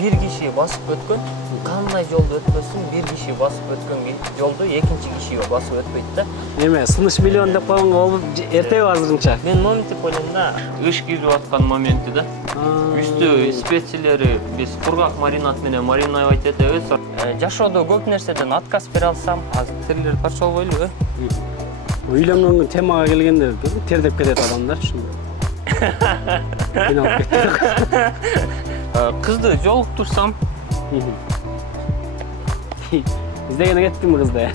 bir kişi басып өткөн, кандай жолду өтпөсүн, bir kişi басып өткөн жолду экинчи киши басып өтпөйт да. Эме, сыныш миллион деп койгонго болуп эртеби азырынча? Мен момент деп ойлойм да, ыш кирип аткан моменти да. Үстү специялери биз кургак маринад менен маринадать этебиз. Жашоодо көп нерседен отказ бере алсам, азыр тирлер каршы болбойлубу? Үйлөнгөнгө темага келгенде тердеп кетет адамдар үчүн. Кыйналып кетти. Кызды жолуктурсам, издегени кеттимби кызды?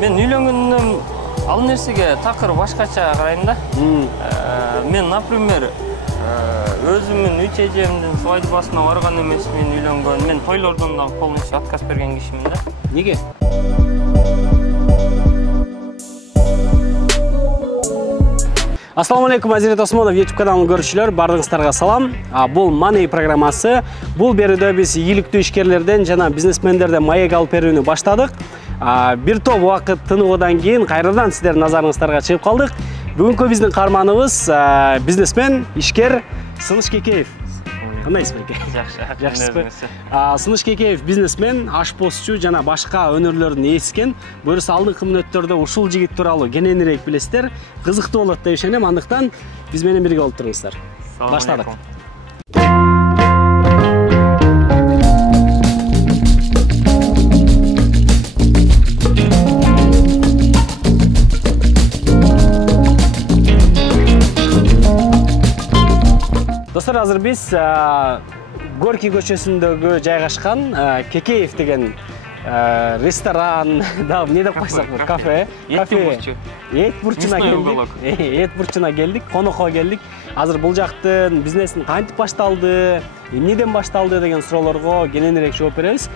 Мен үйлөнгөндөн ал нерсеге такыр башкача карайм да. Мен, например, өзүмдүн үч эжемдин свадьбасына барган эмесмин, үйлөнгөн. Мен тойлордон да полностью отказ берген кишимин да. Неге? Ассаламу алейкум, Азирет Осмонов YouTube каналын көрүүчүлөр, бардыгыңыздарга салам. Бул Money программасы. Бул берүүдө биз ийгиликтүү ишкерлерден жана бизнесмендерден маек алып берүүнү баштадык. Бир топ убакыт тыныгуудан кийин кайрадан сиздердин назарыңыздарга чыгып калдык. Бүгүнкү биздин каарманыбыз бизнесмен, ишкер Сыныш Кекеев. Кандайсыз эке? Жакшы. Сыныш Кекеев бизнесмен, ашпозчу жана башка өнөрлөрдүн ээси. Буюрса алдыңкы мүнөттөрдө ушул жигит тууралуу кененирээк билесиздер. Кызыктуу болот деп ишенем. Андыктан биз менен бирге болуп туруңуздар. Баштадык. Достор, азыр биз Горький көчөсүндөгү жайгашкан Кекеев деген ресторан, эмне деп койсок, кафе, эт бурчуна келдик, конокко келдик. Азыр бул жактын бизнесин кантип башталды, эмнеден башталды деген суроолорго кененирээк жооп беребиз.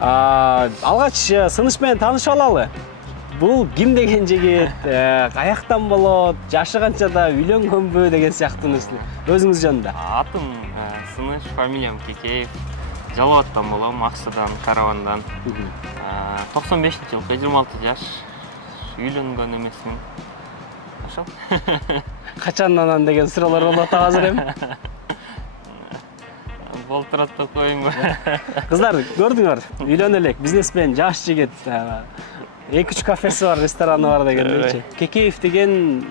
Алгач Сыныш менен таанышып алалы. Бул ким деген жигит, каяктан болот, жашы канчада, үйлөнгөнбү деген сыяктуу нерселер. Өзүңүз жөнүндө. Атым Сыныш, фамилиям Кекеев. Жалал Абадтан болом, Аксыдан, Каравандан. 95-жылкы, 26 жаш. Үйлөнгөн эмесмин. Ошол. Качан анан деген суроолор болуп атат азыр эми. Болуп турат деп коеюңбу? Кыздар, көрдүңөр, үйлөнө элек, бизнесмен, жаш жигит. 2-3 кафеси бар, рестораны бар дегендейчи. Кекеев деген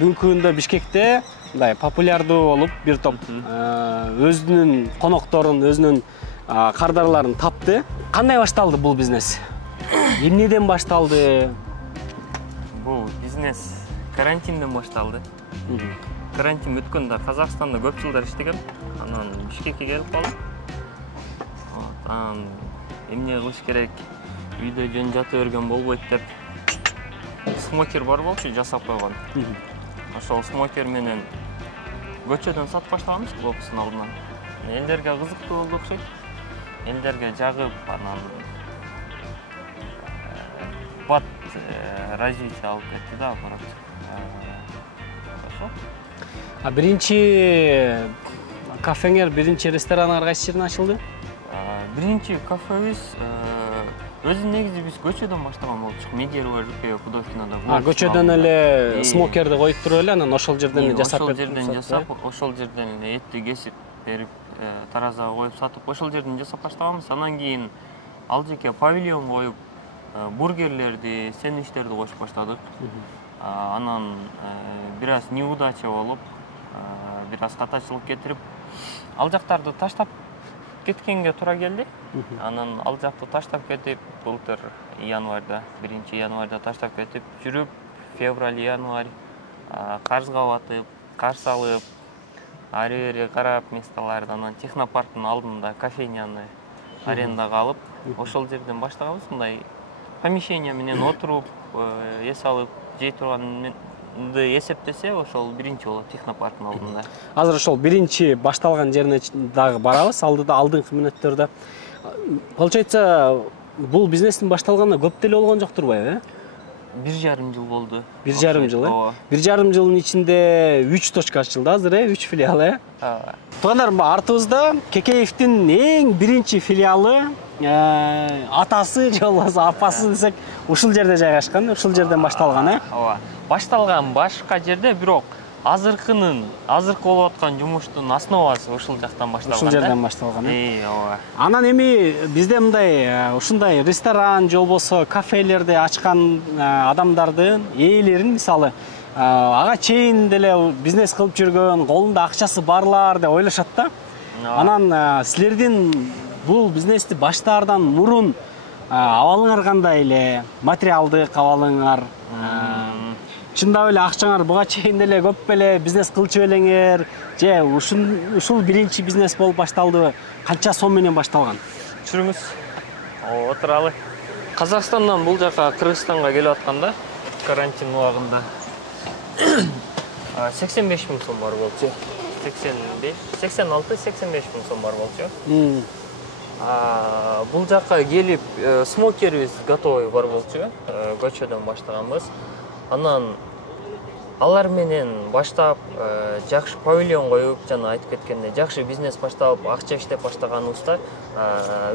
бүгүнкү күндө Бишкекте мындай популярдуу болуп, бир топ өзүнүн конокторун, өзүнүн кардарларын тапты. Кандай башталды бул бизнес? Эмнеден башталды? Бул бизнес карантинден башталды. Карантин бүткөндө Казакстанда көп жылдар иштегем. Анан Бишкекке келип калдым. Анан эмне кылыш керек? Үйдө жөн жата берген болбойт деп смокер бар болчу, жасап койгон. Ошол смокер менен көчөдөн сатып баштаганбыз, лопустун алдынан. Элдерге кызыктуу болду окшойт. Элдерге жагып, анан бат развитие алып кетти да, аппарат. Ошо. Биринчи кафеңер, биринчи рестораныңар кайсы жерден ачылды? Биринчи кафебиз өзү негизи биз көчөдөн баштаган болчук. Медиерово ЖК художественныйда. Көчөдөн эле смокерди коюп туруп эле, анан ошол жерден жасап ошол жерден жасап, ошол жерден эле этти кесип берип, таразага коюп сатып, ошол жерден жасап баштаганбыз. Анан кийин ал жеке павильон коюп, бургерлерди, сэндвичтерди кошуп баштадык. Анан бир аз неудача болуп, бир аз катачылык кетирип, ал жактарды таштап кеткенге туура келди. Анан ал жакты таштап кетип, былтыр январда, 1-январда таштап кетип, жүрүп, февраль-январь карызга батып, кар салып, ары-бери карап месталарды, анан технопарктын алдында кофейняны арендага алып, ошол жерден баштаганбыз. Мындай помещение менен отуруп, эс алып, жей турганды эсептесе, ошол биринчи болот технопарктын алдында. Азыр ошол биринчи башталган жерине дагы барабыз, алдыңкы мүнөттөрдө. Получается, бул бизнестин башталганына көп деле болгон жоктурбайбы, 1,5 жыл болду. 1,5 жыл, э? 1,5 жылдын ичинде 3 точка ачылды азыр, 3 филиал, э? Туугандар, артыбызда Кекеевдин эң биринчи филиалы, атасы же болбосо апасы десек, ушул жерде жайгашкан, ушул жерден башталган, э? Ооба. Башталган башка жерде, бирок азыркы болуп аткан жумуштун основасы ушул жактан башталган. Ушул жерден башталган. Ооба. Анан эми бизде мындай ушундай ресторан же болбосо кафелерди ачкан адамдардын ээлерин мисалы ага чейин деле бизнес кылып жүргөн, колунда акчасы барлар деп ойлошот да. Анан силердин бул бизнести баштаардан мурун абалыңар кандай эле, материалдык абалыңар, чындап эле акчаңар буга чейин деле көп беле бизнес кылчу элеңер, же ушул биринчи бизнес болуп башталдыбы? Канча сом менен башталган? Түшүрүңүз. Отуралы. Казакстандан бул жака Кыргызстанга келип атканда, карантин убагында 85 000 сом бар болчу. 86-85 000 сом бар болчу. Бул жака келип смокерибиз готовый бар болчу. Көчөдөн баштаганбыз. Анан алар менен баштап жакшы павильон коюп, жана айтып кеткендей, жакшы бизнес баштап, акча иштеп баштаганыбызда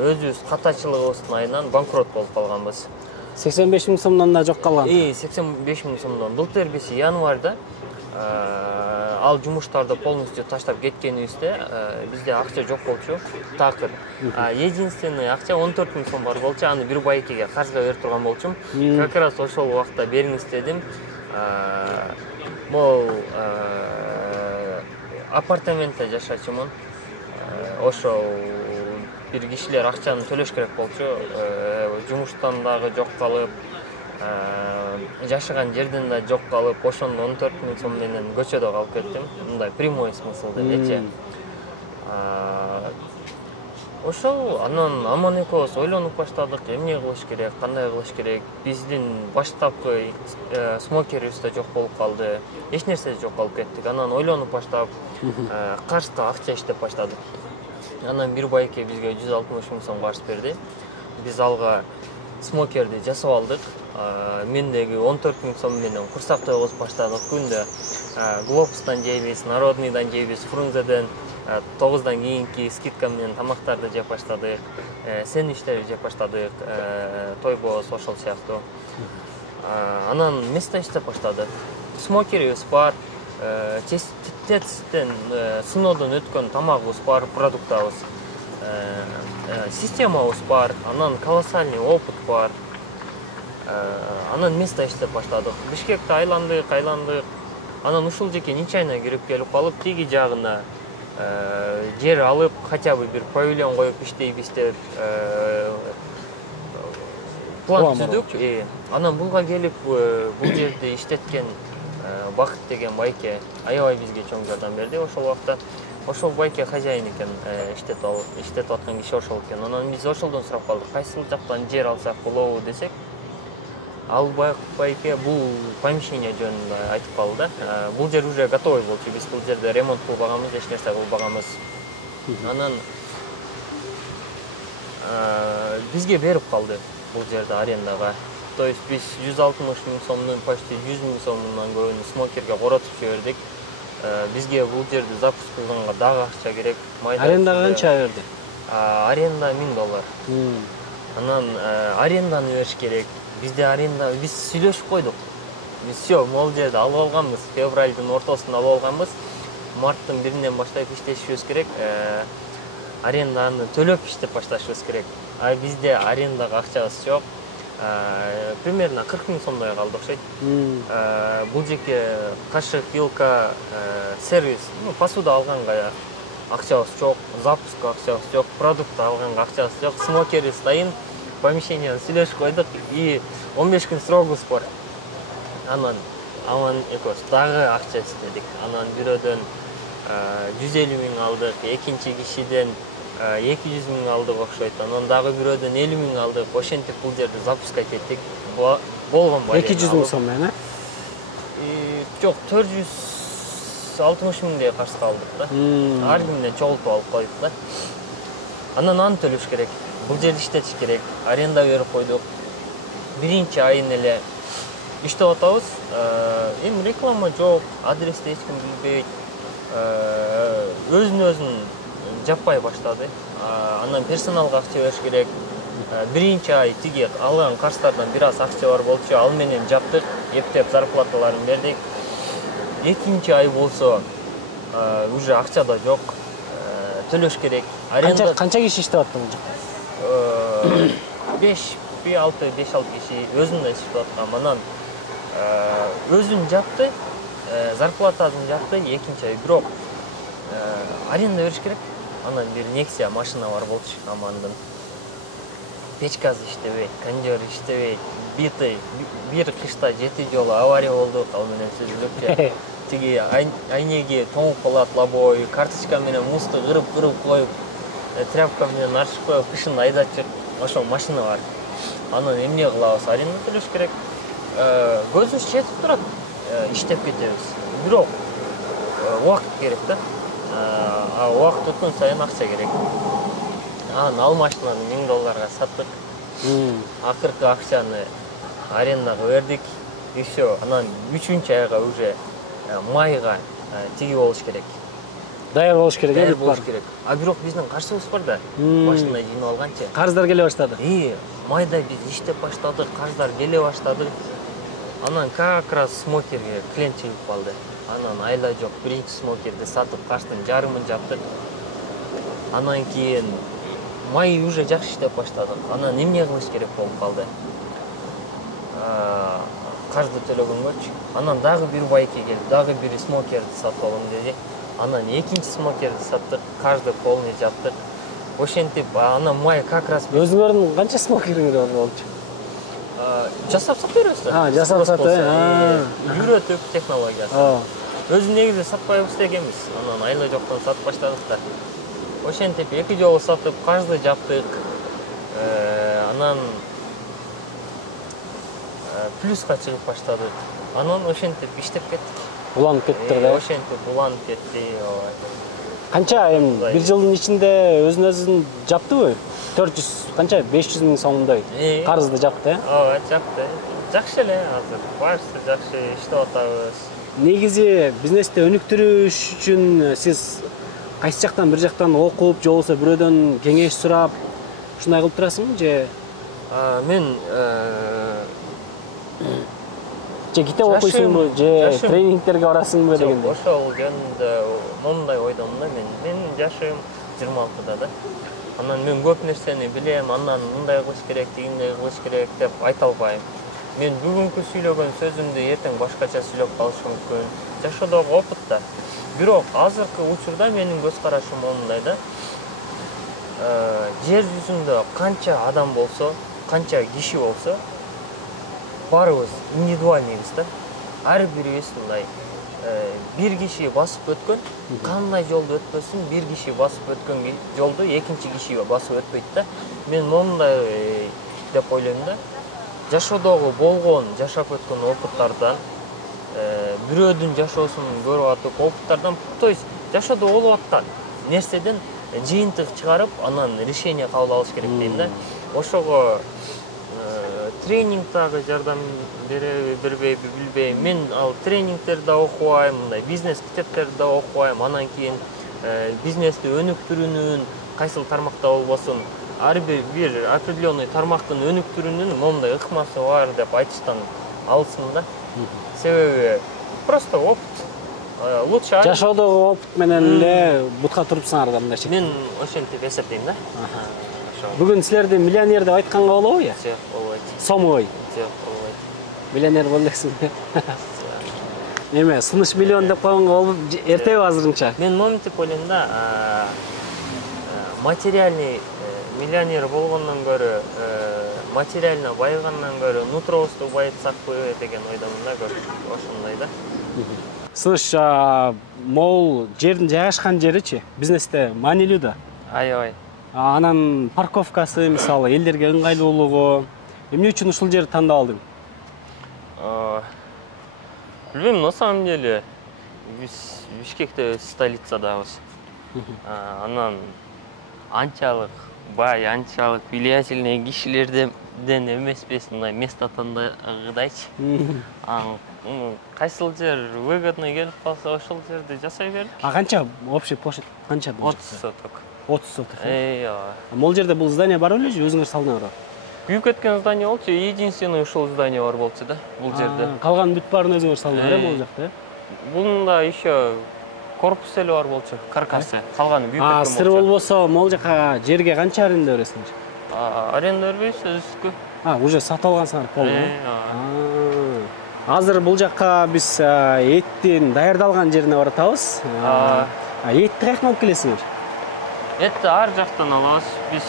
өзүбүз катачылыгыбыздын айынан банкрот болуп калганбыз. 85 000 сомдон да жок калган. 85 000 сомдон. Былтыр биз январда ал жумуштарды полностью таштап кеткенибизде бизде акча жок болчу. Такыр. Единственный акча 14 000 сом бар болчу. Аны бир байкеге каржыга берип турган болчум. Как раз ошол убакта бериңиз дедим. Мол апартаментте жашачумун. Ошол бир кишилер акчаны төлөш керек болчу. Жумуштан дагы жок калып, жашаган жерден да жок калып, ошондо 14 000 сом менен көчөдө калып кеттим. Мындай прямой смысл делечи. Ошол анан аман экөөбүз ойлонуп баштадык, эмне кылыш керек, кандай кылыш керек. Биздин баштапкы смокерибиз да жок болуп калды. Эч нерсе жок калып кеттик. Анан ойлонуп баштап, карызга акча иштеп баштадык. Анан бир байке бизге 160 000 сом карыз берди. Биз алга смокерди жасап алдык. Мендеги 14 000 сом менен курсак тойгузуп баштадык. Күндө Глобустан жейбиз, Народныйдан жейбиз, Фрунзеден 9-дан кийинки скидка менен тамактарды жеп баштадык. Сэндвичтерди жеп баштадык. Тойбоз ошол сыяктуу. Анан место иштеп баштадык. Смокерибиз бар. ТЭЦтен сыноодон өткөн тамагыбыз бар, продуктабыз. Системабыз бар, анан колоссальный опыт бар. Анан место иштеп баштадык. Бишкекте айландык. Анан ушул жеке нечаянно кирип келип калып, тиги жагына жер алып, хотя бы бир павильон коюп иштейбиз деп план түздүк. Анан буга келип, бул жерде иштеткен Бакыт деген байке аябай бизге чоң жардам берди ошол убакта. Ошол байке хозяин экен, иштетип аткан киши ошол экен. Анан биз ошолдон сурап калдык, кайсыл жактан жер алсак болобу десек. Ал байке бул помещение жөнүндө айтып калды да. Бул жер уже готовый болчу. Биз бул жерде ремонт кылбаганбыз, эч нерсе кылбаганбыз. Анан бизге берип калды бул жерди арендага. То есть biz 160 000 сомдун почти 100 000 сомдун көбүн смокерге коротуп жибердик. Бизге бул жерди запуск кылганга дагы акча керек. Арендага канча берди? Аренда $1000. Анан аренданы бериш керек. Бизде аренда, биз сүйлөшүп койдук. Биз всё, могул жерди алып алганбыз. Февралдын ортосунда алып алганбыз. Марттын 1-нен баштап иштешибиз керек. Аренданы төлөп иштеп башташыбыз керек. Бизде арендага акчабыз жок. Примерно 40 000 сомдой калды окшойт. Бул жеке кашык, вилка, сервис, посуда алганга акчабыз жок, запуска акчабыз жок, продукт алганга акчабыз жок, смокерибиз дайын, помещениени сүйлөшүп койдук и 15 күн срогубуз бар. Анан аман экөөбүз дагы акча издедик. Анан бирөөдөн 150 000 алдык, экинчи кишиден 200 000 алдык окшойт. Анан дагы бирөөдөн 50 000 алдык. Ошентип бул жерди запускать эттик. Болгон бар. 200 000 сом менен? Жок, 460 000 каршы калдык да. Ар кимден чогултуп алып койдук да. Анан аны төлөш керек. Бул жерди иштетиш керек. Аренда берип койдук. Биринчи айын эле иштеп атабыз. Эми реклама жок, адрести эч ким билбейт. Өзүн жаппай баштады. Анан персоналга акча бериш керек. Биринчи ай тиги алган карыздардан бир аз акча бар болчу. Ал менен жаптык, эптеп зарплаталарын бердик. экинчи ай болсо уже акча да жок, төлөш керек. Аренда канча киши иштеп атты бул жакта? 5-6 киши өзүнө иштеп аткан. Анан өзүн жапты, зарплатасын жапты экинчи ай. Бирок аренда бериш керек. Анан бир Nexia машина бар болчу амандын. Печкасы иштебейт, кондер иштебейт. Бир кышта 7 жолу авария болду, ал менен сүзүлүп. Тиги айнеги тоңуп калат лобой, карточка менен музду кырып коюп, тряпка менен арчып коюп, кышын айдап жүрүп, ошол машина бар. Анан эмне кылабыз? Аренда төлөш керек. Көзүбүз жетип турат, иштеп кетебиз. Бирок убакыт керек да. Убакыт өткөн сайын акча керек. Анан ал машинаны $1000 саттык. Акыркы акчаны арендага бердик. И всё. Анан 3-чү айга уже майга тиги болуш керек. Даяр болуш керек, Даяр болуш керек. Бирок биздин каржыбыз бар да, машина жыйнап алганча. Карыздар келе баштады. Майда биз иштеп баштадык, карыздар келе баштады. Анан как раз смокерге клиент чыгып калды. Анан айла жок, биринчи смокерди сатып, каштын жарымын жаптык. Анан кийин май уже жакшы иштеп баштадык. Анан эмне кылыш керек болуп калды? Каржды төлөгөнгөчү. Анан дагы бир байке келип, дагы бир смокерди сатып алам деди. Анан экинчи смокерди саттык, каржды полный жаптык. Ошентип, анан май как раз Өзүңөрдүн канча смокериңер бар болчу? Жасап сатып беребиз да. Жасап сатып. Үйрөтүп технологиясы. Өзү негизи сатпайбыз дегенбиз. Анан айла жоктон сатып баштадык да. Ошентип 2 жолу сатып, каржды жаптык. Анан плюска чыгып баштадык. Анан ошентип иштеп кеттик. Уланып кеттиңер да. Ошентип уланып кетти. Канча бир жылдын ичинде өзүн жаптыбы? 400 канча 500 миң сомдой карызды жапты, Ооба, жапты. Жакшы эле азыр. Баарысы жакшы иштеп атабыз. Негизи бизнести өнүктүрүш үчүн сиз кайсы жактан бир жактан окуп, же болбосо бирөөдөн кеңеш сурап, ушундай кылып турасыңбы же? Мен же китеп окуйсуңбу, же тренингтерге барасыңбы дегендей? Ошол жөнүндө момундай ойдомун да мен. Менин жашым 26-да да. Анан мен көп нерсени билем, анан мындай кылыш керек, тигиндей кылыш керек деп айта албайм. Мен бүгүнкү сүйлөгөн сөзүмдү эртең башкача сүйлөп калышым мүмкүн. Жашоодогу опыт да. Бирок азыркы учурда менин көз карашым момундай да. Жер жүзүндө канча адам болсо, канча киши болсо, баарыбыз индивидуальныйбыз да. Ар бирибиз мындай бир киши басып өткөн, кандай жолду өтпөсүн, бир киши басып өткөн жолду экинчи киши басып өтпөйт да. Мен момундай деп ойлойм да. Жашоодогу болгон, жашап өткөн опыттардан, бирөөдүн жашоосун көрүп атып, опыттардан, то есть жашоодо болуп аткан нерседен жыйынтык чыгарып, анан решение кабыл алыш керек дейм да. Ошого тренинг дагы жардам бербейби билбейм. Мен ал тренингтерди да окубайм, мындай бизнес китептерди да окубайм. Анан кийин бизнести өнүктүрүүнүн кайсыл тармакта болбосун, ар бир определенный тармактын өнүктүрүүнүн момундай ыкмасы бар деп айтыштан алысмын да. Себеби просто опыт. Лучше жашоодогу опыт менен эле бутка турупсаңар да мындайча. Мен ошентип эсептейм да. Бүгүн силерди миллионер деп айтканга болобу я? Жок, болбойт. Сомой. Жок, болбойт. Миллионер боло элексиң. Эме, сыныш миллион деп койгонго болуп эртеби азырынча? Мен моментип ойлойм да, материальный миллионер болгондон көрө, материально байыгандан көрө нутробузду байытсакпы деген ойдомун да, ошондой да. Сыныш, могул жердин жайгашкан жеричи бизнесте маанилүү да. Аябай. Анан парковкасы, мисалы, элдерге ыңгайлуулугу, эмне үчүн ушул жерди тандап алдың? Билбейм, на самом деле, Бишкекте столицадабыз. Анан анчалык бай, анчалык влиятельный кишилерден эмеспиз, мындай место тандагыдайчы. Кайсыл жер выгодный келип калса, ошол жерди жасай бердик. Канча общий площадь канча? 30 соток. 30 соток. Могул жерде бул здание бар беле же өзүңөр салдыңар? Күйүп кеткен здание болчу, единственный ушул здание бар болчу да, бул жерде. Калган бүт баарын өзүңөр салдыңар, могул жакта? Бунда еще корпус эле бар болчу, каркасы. Калганы büyük А, эткен сыр болбосо, могул жака жерге канча аренда бересиңер? Аренда бербейбиз, өзүбүзгө. Уже сатып алгансыңар полу. Азыр бул жакка биз эттин даярдалган жерине баратабыз. Этти каяктан алып келесиңер? Этти ар жактан алабыз. Биз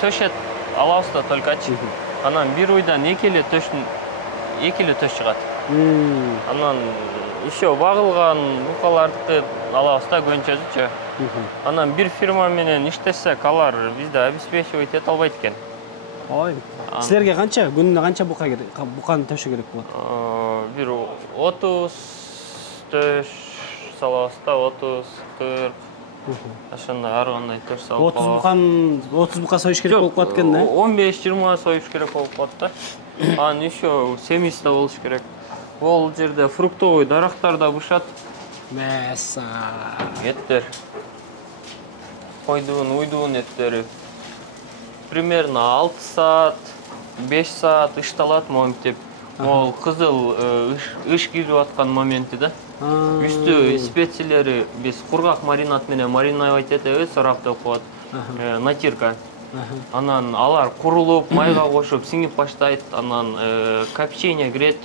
төшөт алабыз да толкочи. Анан бир уйдан эки эле төш чыгат. Анан еще багылган букаларды алабыз да көнчөзүчө. Анан бир фирма менен иштесек, алар бизди обеспечивать эте албайт экен. Ой. Силерге канча күнүнө канча бука керек? Буканы төшө керек болот? Бир 30 төш салабыз да, 30, 40. Ошондой ар кандай төш салып. 30 бука союш керек болуп калат экен да? 15-20 союш керек болуп калат да. Анан еще семиста болуш керек. Ол жерде фруктовый дарактар да бышат. Меса. Эттер. Койдуун, уйдуун эттери. Примерно 6 саат, 5 саат ишталат моментип. Ол кызыл ыш кирип аткан моменти да. Үстү специялери биз кургак маринад менен мариновать этебиз, сорак деп коет. Натирка. Анан алар курулуп, майга кошуп, сиңип баштайт. Анан копчение кирет.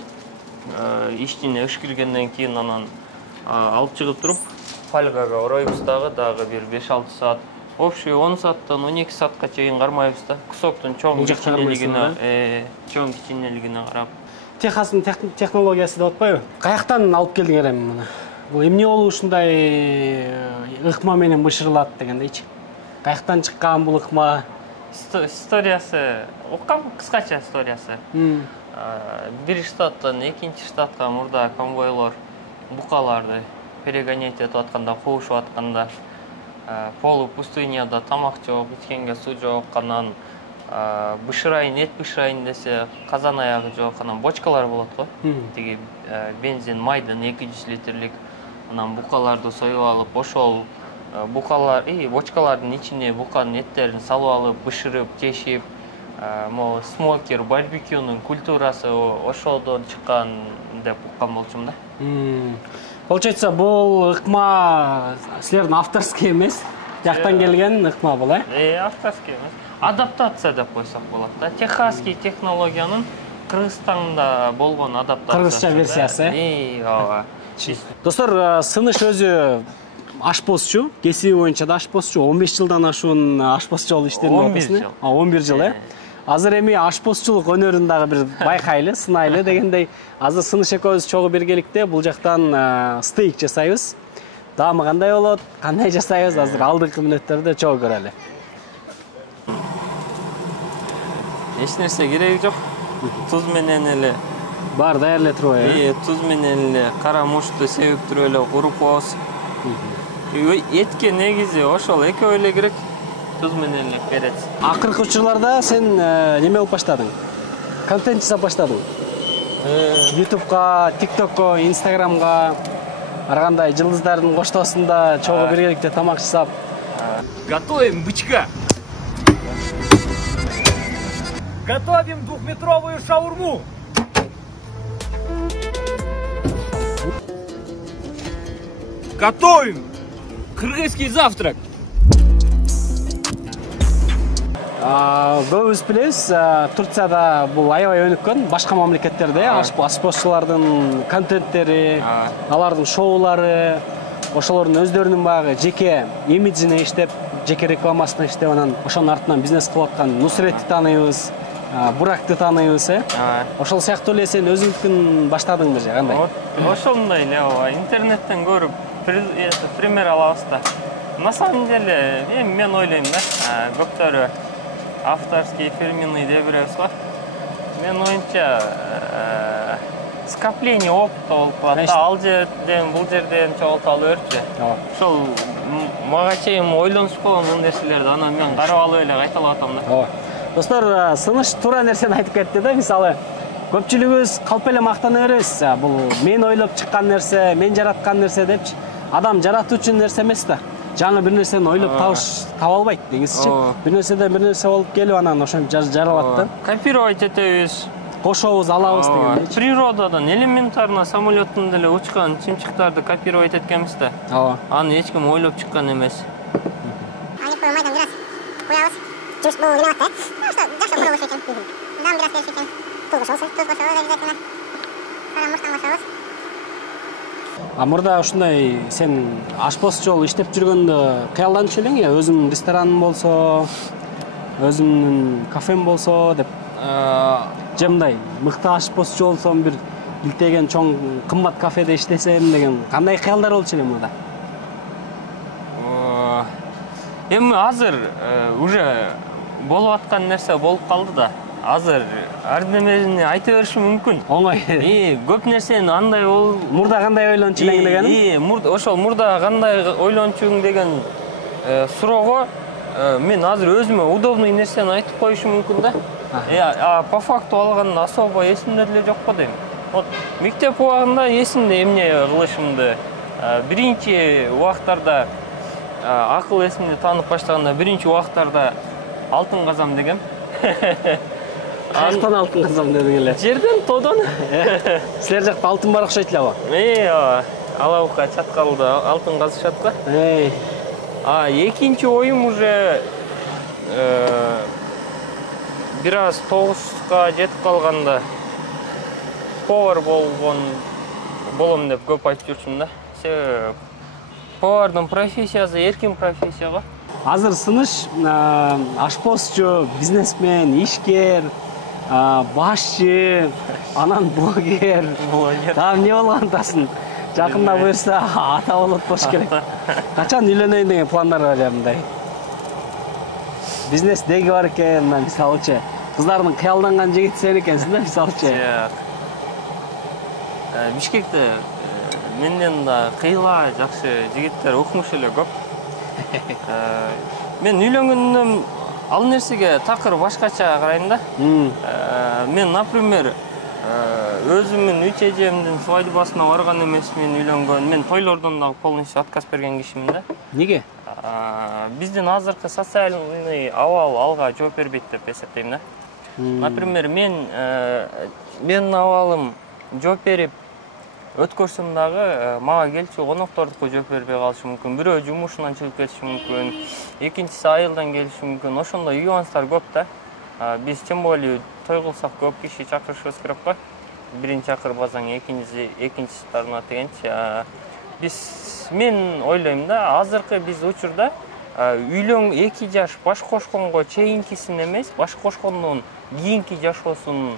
Иштине ыш киргенден кийин анан алып чыгып туруп, фольгага ороюбуз дагы бир 5-6 саат. Общий 10 сааттан 12 саатка чейин кармайбыз да. Кусоктун чоң кичинелигине карап. Техастын технологиясы деп атпайбы? Каяктан алып келдиңер эми муну? Бул эмне болуп ушундай ыкма менен бышырылат дегендейчи? Каяктан чыккан бул ыкма? Историясы, уккам кыскача историясы. Бир штаттан экинчи штатка мурда конвойлор букаларды перегонять этип атканда, куушуп атканда, полу пустыняда тамак жок, ичкенге суу жок, анан бышырайын, эт бышырайын десе, казан аягы жок, анан бочкалар болот го. Тиги бензин, майдын 200 литрлик, анан букаларды союп алып, ошол букалар, бочкалардын ичине буканын эттерин салып алып, бышырып, тешип, могу смокер, барбекюнун культурасы ошодон чыккан деп уккан болчумун да. Получается, бул ыкма силердин авторский эмес? Жактан келген ыкма бул, авторский эмес. Адаптация деп койсок болот да. Техасский технологиянын Кыргызстанда болгон адаптация. Кыргызча версиясы. Ооба. Достор, Сыныш өзү ашпозчу, кесиби боюнча да ашпозчу, 15 жылдан ашуун ашпозчу болуп иштедим. 11 жыл, Азыр эми ашпозчулук өнөрүн дагы бир байкайлы, сынайлы дегендей. Азыр Сыныш экөөбүз чогуу биргеликте бул жактан стейк жасайбыз. Даамы кандай болот, кандай жасайбыз, азыр алдыңкы мүнөттөрдө чогуу көрөлү. Эч нерсе кереги жок. Туз менен эле бар даярла турбайбы? Туз менен эле кара мушту себип туруп эле куруп коебуз. Этке негизи ошол экөө эле керек. Туз менен эле берет. Акыркы учурларда сен неме болуп баштадың? Контент жасап баштадың? YouTube'га, TikTok'ко, Instagram'га, ар кандай жылдыздардын коштоосунда чогуу биргеликте тамак жасап. Готовим бычка. Готовим 2-метровую шаурму. Готовим кыргызский завтрак. Көбүбүз билебиз, Турцияда бул аябай өнүккөн, башка мамлекеттерде ашпозчулардын контенттери, алардын шоулары, ошолордун өздөрүнүн баягы жеке имиджине иштеп, жеке рекламасына иштеп, анан ошонун артынан бизнес кылып аткан Нусретти тааныйбыз, Буракты тааныйбыз, Ошол сыяктуу эле сен өзүңдүкүн баштадыңбы же, кандай? Ошондой эле, интернеттен көрүп, пример алабыз да. На самом деле, мен ойлойм да, көптөрү авторский, фирменный деп беребиз го. Мен оюнча скопление опыта болуп калат. Ал жерден, бул жерден чогултуп берчү. Ошол мага чейин ойлонуп койгон нерселерди анан мен карап алып эле кайталап атам да. Достор, Сыныш туура нерсени айтып кетти да, мисалы көпчүлүгүбүз калп эле мактана беребиз. Бул мен ойлоп чыккан нерсе, мен жараткан нерсе депчи. Адам жаратуучу нерсе эмес да. Жаңы бир нерсени ойлоп таба албайт деңизчи. Бир нерседен бир нерсе болуп келип анан ошентип жаралат да. Копировать этебиз. кошобуз, алабыз деген. Природадан элементарно самолеттон деле учкан чымчыктарды копировать эткенбиз да. Ооба. Аны эч ким ойлоп чыккан эмес. Они майдан biraz koyarız. Cüş bu ne var? İşte жақсы құрылыс екен. Дам biraz келіс екен. Тұз қосылсын, обязательно. Мұрттан қосамыз. Мурда ушундай сен ашпоз жол иштеп жүргөндө кыялданчу элең, өзүмдүн рестораным болсо, өзүмдүн кафем болсо деп. Же мындай мыкты ашпоз болсом, бир илтеген чоң кымбат кафеде иштесем деген кандай кыялдар болчу эле мурда? Эми азыр уже болуп аткан нерсе болуп калды да. Азыр ар немени айта беришим мүмкүн. Оңой. Көп нерсени андай мурда кандай ойлончу элең деген? Ошол мурда кандай ойлончуң деген суроого мен азыр өзүмө удобный нерсени айтып коюшум мүмкүн да. По факту алганда особо эсимде деле жок го дейм. Вот мектеп убагында эсимде эмне кылышымды. Биринчи убактарда акыл эсимди таанып баштаганда биринчи убактарда алтын казам дегем. Каяктан алтын казам дедиң эле? Жерден, тоодон. Силер жакта алтын бар окшойт элеби? Алабукка чаткалда алтын казышат го. Экинчи оюм уже бир аз 9га жетип калганда повар болом деп көп айтып жүрчүмүн да. Себеби повардын профессиясы эркин профессия го. Азыр сыныш ашпозчу, бизнесмен, ишкер, башчы, анан блогер. Там не болгонтасын? Жакында буюрса ата болот болуш керек. Качан үйлөнөйүн деген пландар бар жамындай? Бизнес деги бар экен, мисалычы. Кыздардын кыялданган жигит сен экенсиң да, мисалычы. Бишкекте менден да кыйла жакшы жигиттер укмуш эле көп. Мен үйлөнгөндөн ал нерсеге такыр башкача карайм да. Мен, например, өзүмдүн үч эжемдин свадьбасына барган эмесмин үйлөнгөн. Мен тойлордон да полностью отказ берген кишимин да. Неге? Биздин азыркы социальный абал алга жооп бербейт деп эсептейм да. Например, менин абалым жооп берип өткөрсөм дагы мага келчү коноктордуку жооп бербей калышы мүмкүн. Бирөө жумушунан чыгып кетиши мүмкүн, экинчиси айылдан келиши мүмкүн. Ошондой нюанстар көп да. Биз тем более той кылсак көп киши чакырышыбыз керек го. Биринчи чакырбасаң экинчиси тарынат дегенчи. Мен ойлойм да, азыркы биз учурда эки жаш баш кошконго чейинкисин эмес, баш кошкондон кийинки жашоосун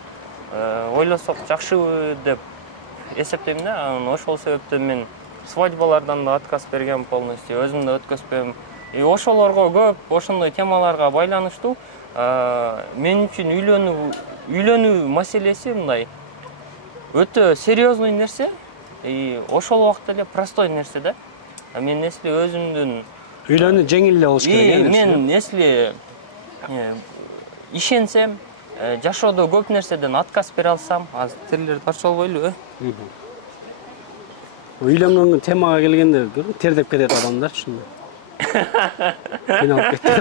ойлосок жакшы деп эсептейм да. Ошол себептен мен свадьбалардан да отказ берген полностью, өзүм да өткөзбөйм. Ошолорго көп, ошондой темаларга байланыштуу мен үчүн үйлөнүү маселеси мындай өтө серьезный нерсе. Ошол убакта эле простой нерсе да. Мен если өзүмдүн үйлөнүү жеңил эле болуш керек. Мен если ишенсем, жашоодо көп нерседен отказ бере алсам, азыр тирлер тарчалбойлу. Үйлөнгөн темага келгенде тердеп кетет адамдар ушундай. Кыйналып кетти.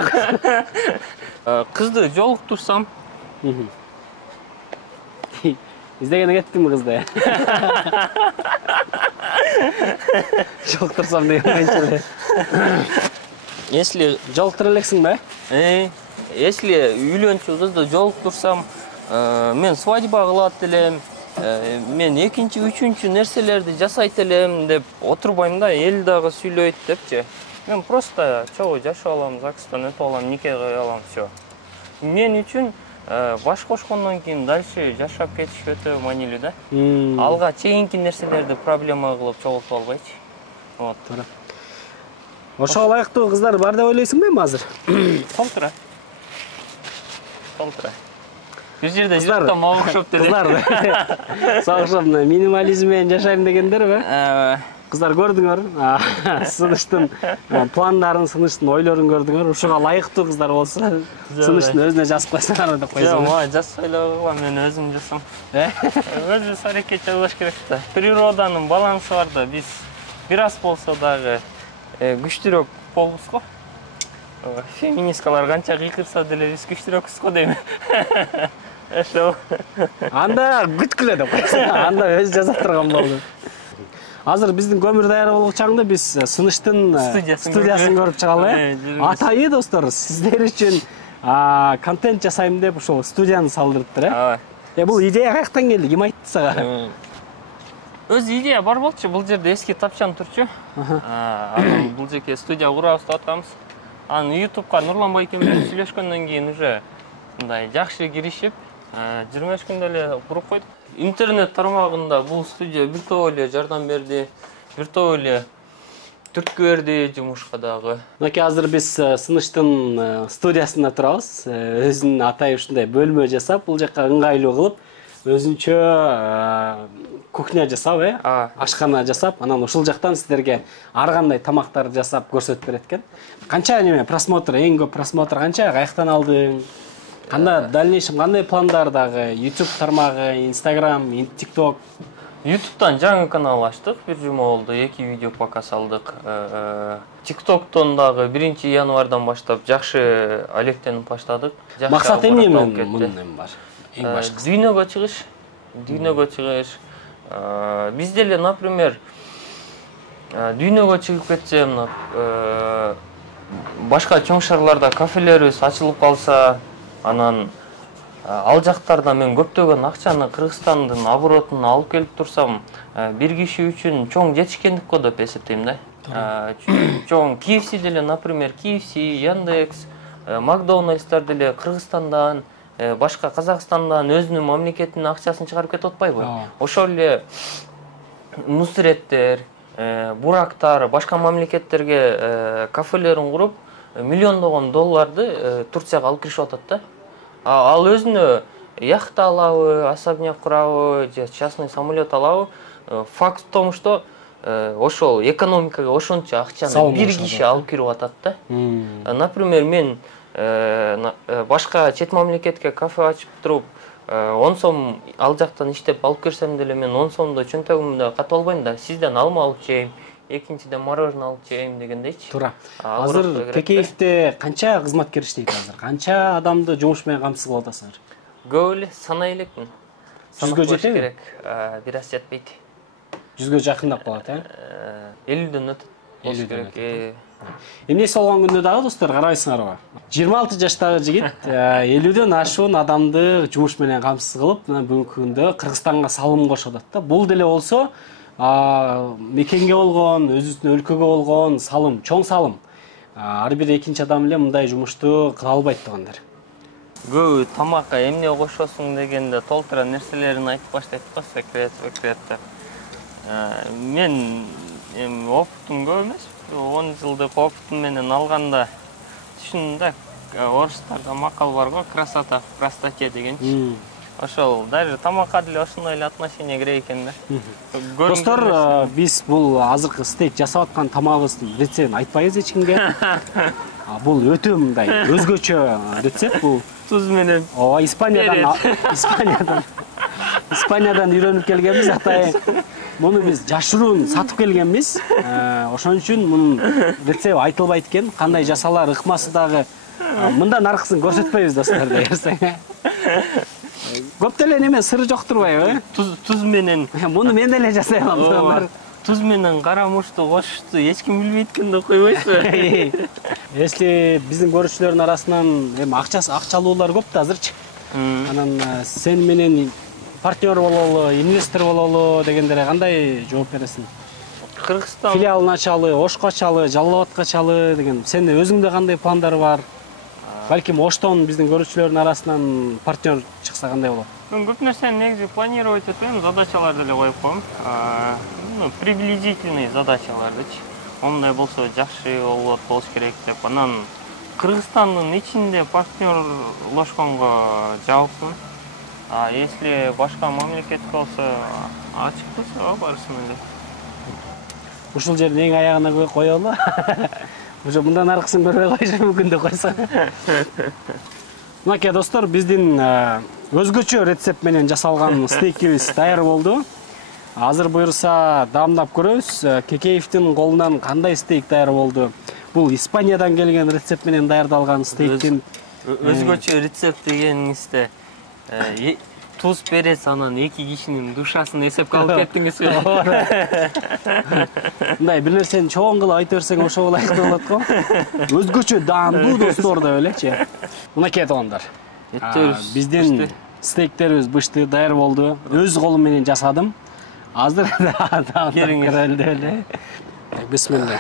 Кызды жолуктурсам, издегени кеттиңби кызды? Жолуктурсам деген кайчы эле. Если жолуктура элексиң ба? Если үйлөнчү кызды жолуктурсам, мен свадьба кылат элем, мен экинчи, үчүнчү нерселерди жасайт элем деп отурбайм да, эл дагы сүйлөйт депчи. Мен просто чогуу жашап алам, ЗАГСтан өтүп алам, нике кыя алам, всё. Мен үчүн баш кошкондон кийин дальше жашап кетиш өтө маанилүү да. Алга чейинки нерселерди проблема кылып чогултуп албайчы. Вот. Ошого ылайыктуу кыздар бар деп ойлойсуңбу эми азыр? Толтура. Бир жерде жакта мага окшоп деле. Кыздар. Сагышып минимализм менен жашайм дегендерби? Кыздар көрдүңөр, сыныштын пландарын, сыныштын ойлорун көрдүңөр. Ушуга ылайыктуу кыздар болсо, сыныштын өзүнө жазып койсоңор деп койсоң. Жок, мага жазбайлы койгула, мен өзүм жасам. Өзүбүз аракет жасаш керек да. Природанын балансы бар да, биз бир аз болсо дагы күчтүүрөөк болбуз го. Феминисткалар канча кыйкырса деле биз күчтүүрөөкпүз го дейм. Ошо. Анда бүткүлө деп койсоң. Анда өзү жаза турган болду. Азыр биздин көмүр даяр болгон чагында биз сыныштын студиясын көрүп чыгалы. Атайы достор, сиздер үчүн контент жасайм деп ушул студияны салдырыптыр, э? Бул идея каяктан келди? Ким айтты сага? Өз идея бар болчу, бул жерде эски тапчан турчу. Анан бул жерге студия курабыз деп атабыз. Анан YouTube'га Нурлан байке менен сүйлөшкөндөн кийин уже мындай жакшы киришип, 25 күндө эле куруп койдук. Интернет тармагында бул студия бир топ эле жардам берди, бир топ эле түрткү берди жумушка дагы. Мынакей азыр биз сыныштын студиясында турабыз. Өзүнүн атай ушундай бөлмө жасап, бул жакка ыңгайлуу кылып, өзүнчө кухня жасап, ашкана жасап, анан ушул жактан сиздерге ар кандай тамактарды жасап көрсөтүп берет экен. Канча неме просмотр, эң көп просмотр канча? Каяктан алдың? Кандай дальнейшем кандай пландар дагы? YouTube тармагы, Instagram, TikTok. YouTube'дан жаңы канал ачтык, бир жума болду, 2 видео пока салдык. TikToktон дагы 1 январдан баштап жакшы алектенип баштадык. Максат эмне мунун бар? Эң башкысы дүйнөгө чыгыш. Биз деле, например, дүйнөгө чыгып кетсем, башка чоң шаарларда кафелерибиз ачылып калса, анан ал жактарда мен көптөгөн акчаны Кыргызстандын оборотун алып келип турсам, бир киши үчүн чоң жетишкендик го деп эсептейм да. Чоң KFC деле, например, KFC, Яндекс, Макдональдстар деле Кыргызстандан, башка Казакстандан өзүнүн мамлекетинин акчасын чыгарып кетип атпайбы? Ошол эле Нусреттер, Бурактар башка мамлекеттерге кафелерин куруп, миллиондогон долларды Турцияга алып киришип атат да. Ал өзүнө яхта алабы, особняк курабы, же частный самолет алабы. Факт в том, что ошол экономикага ошончо акчаны бир киши алып кирип атат да. Например, мен башка чет мамлекетке кафе ачып туруп, 10 сом ал жактан иштеп алып кирсем деле мен 10 сомду чөнтөгүмдө катып албайм да. Сизден алма алып жейм, экинчиден мороженое алып жейм дегендейчи. Туура. Азыр Кекеевде канча кызматкер иштейт азыр? Канча адамды жумуш менен камсыз кылып атасыңар? Көп эле санай элекмин. 100гө жетеби? Бир аз жетпейт. 100гө жакындап калат, 50дөн өтөт. 50 керек. Эмнеси болгон күндө дагы достор карабайсыңарбы? 26 жаштагы жигит 50дөн ашуун адамды жумуш менен камсыз кылып, бүгүнкү күндө Кыргызстанга салым кошуп атат да. Бул деле болсо мекенге болгон, өзүнүн өлкөгө болгон салым, чоң салым. Ар бир экинчи адам эле мындай жумушту кыла албайт тугандар. Көбү тамакка эмне кошосуң дегенде толтура нерселерин айтып баштайт го, секрет деп. Мен опытым көп эмес, 10 жылдык опытым менен алганда түшүндүм да, орустарда макал бар го, красота в простоте дегенчи. Ошол даже тамакка деле ошондой эле отношение керек экен да. Достор, биз бул азыркы стейк жасап аткан тамагыбыздын рецептин айтпайбыз эч кимге. Бул өтө мындай өзгөчө рецепт бул. Туз менен. Ооба, Испаниядан үйрөнүп келгенбиз, атай. Муну биз жашыруун сатып келгенбиз. Ошон үчүн мунун рецепти айтылбайт экен. Кандай жасалар, ыкмасы дагы мындан аркысын көрсөтпөйбүз достор дегерсең. Көп деле неме сыры жок турбайбы? Туз менен. Муну мен деле жасай алам. Туз менен кара мушту кошушту эч ким билбейт экен деп койбойсузбу? Если биздин көрүүчүлөрдүн арасынан акчалуулар көп да азырчы. Анан сен менен партнер бололу, инвестор бололу дегендерге кандай жооп бересиң? Кыргызстан филиалын ачалы, Ошко ачалы, Жалал Абадка ачалы деген сен өзүңдө кандай пландар бар? Балким Оштон биздин көрүүчүлөрдүн арасынан партнер чыкса кандай болот? Мен көп нерсени негизи планировать этем, задачалар деле коюп коем. Приблизительный задачалардычы. Ондай болсо жакшы болуш керек деп. Анан Кыргызстандын ичинде партнерлошконго жабыкмын. Если башка мамлекет болсо, ачык болсо барсын эле. Ушул жердин эң аягына коелу. Уже мындан аркысын көрбөй койсо мүмкүн деп койсо. Мынакей достор, биздин өзгөчө рецепт менен жасалган стейкибиз даяр болду. Азыр буюрса даамдап көрөбүз. Кекеевдин колунан кандай стейк даяр болду? Бул Испаниядан келген рецепт менен даярдалган стейктин өзгөчө рецепт дегениңизде туз перец анан 2 кишинин душасын эсепке алып кеттиңиз. Мындай бир нерсени чоң кылып айта берсең ошого ылайыктуу болот го. Өзгөчө даамдуу достор деп элечи. Мынакей туугандар. Биздин стейктерибиз бышты даяр болду. Өз колум менен жасадым. Азыр кирелди эле. Бисмилла.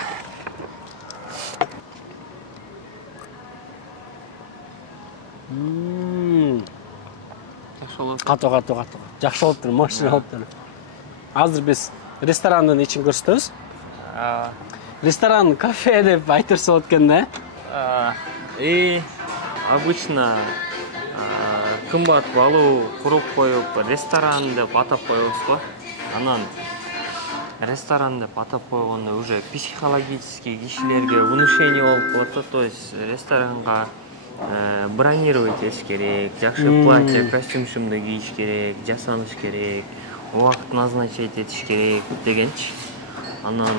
Катуу. Жакшы болуптур, машина болуптур. Азыр биз ресторандын ичин көрсөтөбүз. Ресторан, кафе деп айтырса болот экен да. Обычно кымбат балуу куруп коюп, ресторан деп атап коебуз го. Анан ресторан деп атап койгондо уже психологически кишилерге внушение болуп калат. То есть ресторанга бронировать этиш керек, жакшы платье, костюм-шумду кийиш керек, жасаныш керек, убакыт назначить этиш керек дегенчи. Анан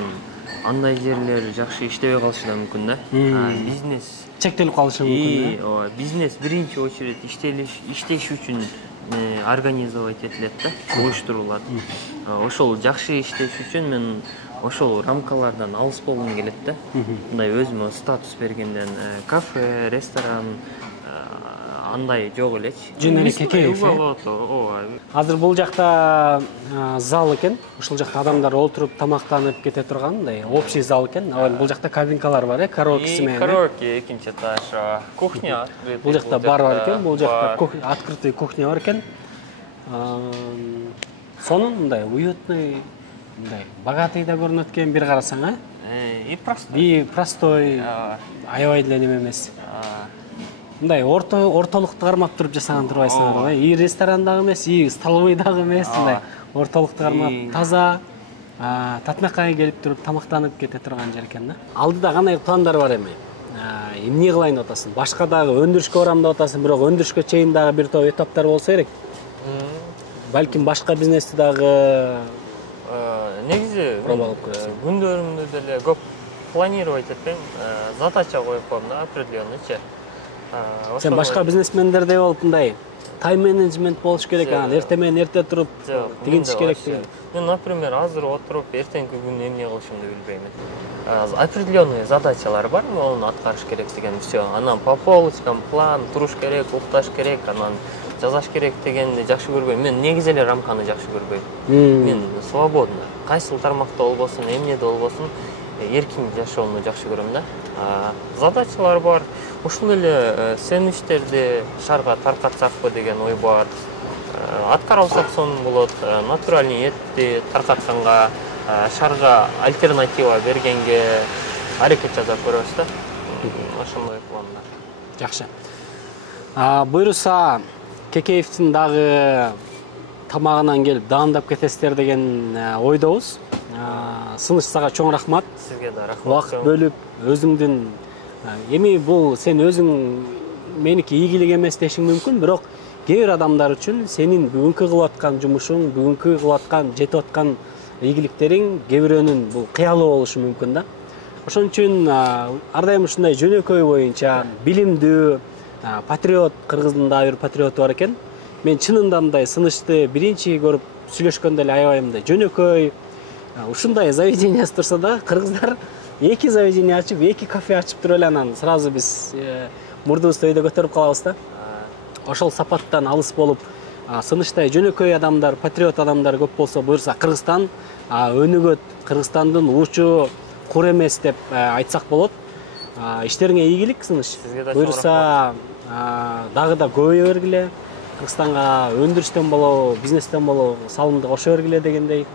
андай жерлер жакшы иштебей калышы да мүмкүн да. Бизнес чектелип калышы мүмкүн да. Бизнес биринчи очередь иштеш үчүн организовать этилет да, уюштурулат. Ошол жакшы иштеш үчүн мен ошол рамкалардан алыс болгум келет да. Мындай өзүмө статус бергенден кафе, ресторан андай жок элечи. Жөн эле кекейф. Азыр бул жакта зал экен. Ушул жакта адамдар отуруп тамактанып кете турган мындай общий зал экен. Бул жакта кабинкалар бар, караокеси менен. Караоке экинчи этаж, кухня. Бул жакта бар бар экен, бул жакта открытый кухня бар экен. Сонун мындай уютный, мындай богатый да көрүнөт экен бир карасаң, а? И простой. И простой. Аябай деле неме эмес. Мындай ортолукту кармап туруп жасаган турбайсыңарбы? И ресторандагы эмес, и столовойдагы эмес, мындай ортолукту кармап таза, татынакка келип туруп тамактанып кете турган жер экен да. Алдыда кандай пландар бар эми? Эмне кылайын деп атасың? Башка дагы өндүрүшкө барам деп атасың, бирок өндүрүшкө чейин дагы бир топ этаптар болсо керек. Балким башка бизнести дагы негизи күндөрүмдү деле көп планировать этпейм, задача коюп коем да, определенныйчи. Сен башка бизнесмендердей болуп мындай тайм менеджмент болуш керек, анан эртең менен эрте туруп тигинтиш керек деген. Мен, например, азыр отуруп эртеңки күнү эмне кылышымды билбейм. Определенный задачалар бар, аны аткарыш керек деген всё. Анан по полочкам план, туруш керек, укташ керек, анан жазаш керек дегенди жакшы көрбөйм. Мен негизи эле рамканы жакшы көрбөйм. Мен свободно, кайсыл тармакта болбосун, эмнеде болбосун, эркин жашоону жакшы көрөм да. Задачалар бар. Ушул эле сеништерди шарга таркатсакпы деген ой бар. Аткара алсак сонун болот. Натуральный этти таркатканга, шарга альтернатива бергенге аракет жасап көрөбүз да. Ошондой пландар. Жакшы. Буйруса Кекеевдин дагы тамагынан келип даамдап кетесиздер деген ойдобуз. Сыныш сага чоң рахмат. Сизге да рахмат. Убакыт бөлүп өзүңдүн эми бул сен өзүң меники ийгилик эмес дешиң мүмкүн, бирок кээ бир адамдар үчүн сенин бүгүнкү кылып аткан жумушуң, бүгүнкү кылып аткан, жетип аткан ийгиликтериң кээ бирөөнүн бул кыялы болушу мүмкүн да. Ошон үчүн ар дайым ушундай жөнөкөй боюнча билимдүү патриот, кыргыздын да бир патриоту бар экен. Мен чынында мындай сынышты биринчи көрүп сүйлөшкөндө эле аябай мындай жөнөкөй ушундай заведение турса да, кыргыздар эки заведение ачып, эки кафе ачып туруп эле анан сразу биз мурдубузду өйдө көтөрүп калабыз да. Ошол сапаттан алыс болуп, сыныштай жөнөкөй адамдар, патриот адамдар көп болсо, буюрса Кыргызстан өнүгөт, Кыргызстандын учу кур эмес деп айтсак болот. Иштериңе ийгилик, сыныш. Буюрса дагы да көбөйө бергиле. Кыргызстанга өндүрүштөн болобу, бизнестен болобу салымды кошо бергиле дегендей.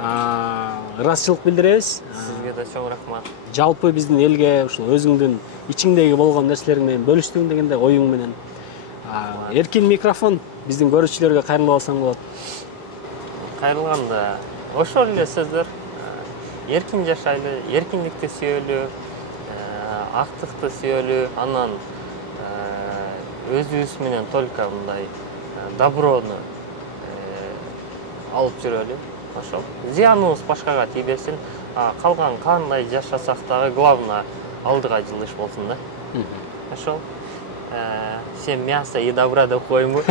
Ыраазычылык билдиребиз. Сизге да чоң рахмат. Жалпы биздин элге ушул өзүңдүн ичиңдеги болгон нерселериң менен бөлүштүң дегенде оюң менен. Эркин микрофон биздин көрүүчүлөргө кайрылып алсаң болот. Кайрылганда ошол эле сөздөр. Эркин жашайлы, эркиндикти сүйөлү, актыкты сүйөлү, анан өзүбүз менен только мындай доброну алып жүрөлү. Ошол. Зыяныбыз башкага тийбесин. Калган кандай жашасак дагы главное алдыга жылыш болсун да. Ошол. Сен мясо и добра деп коюңбу.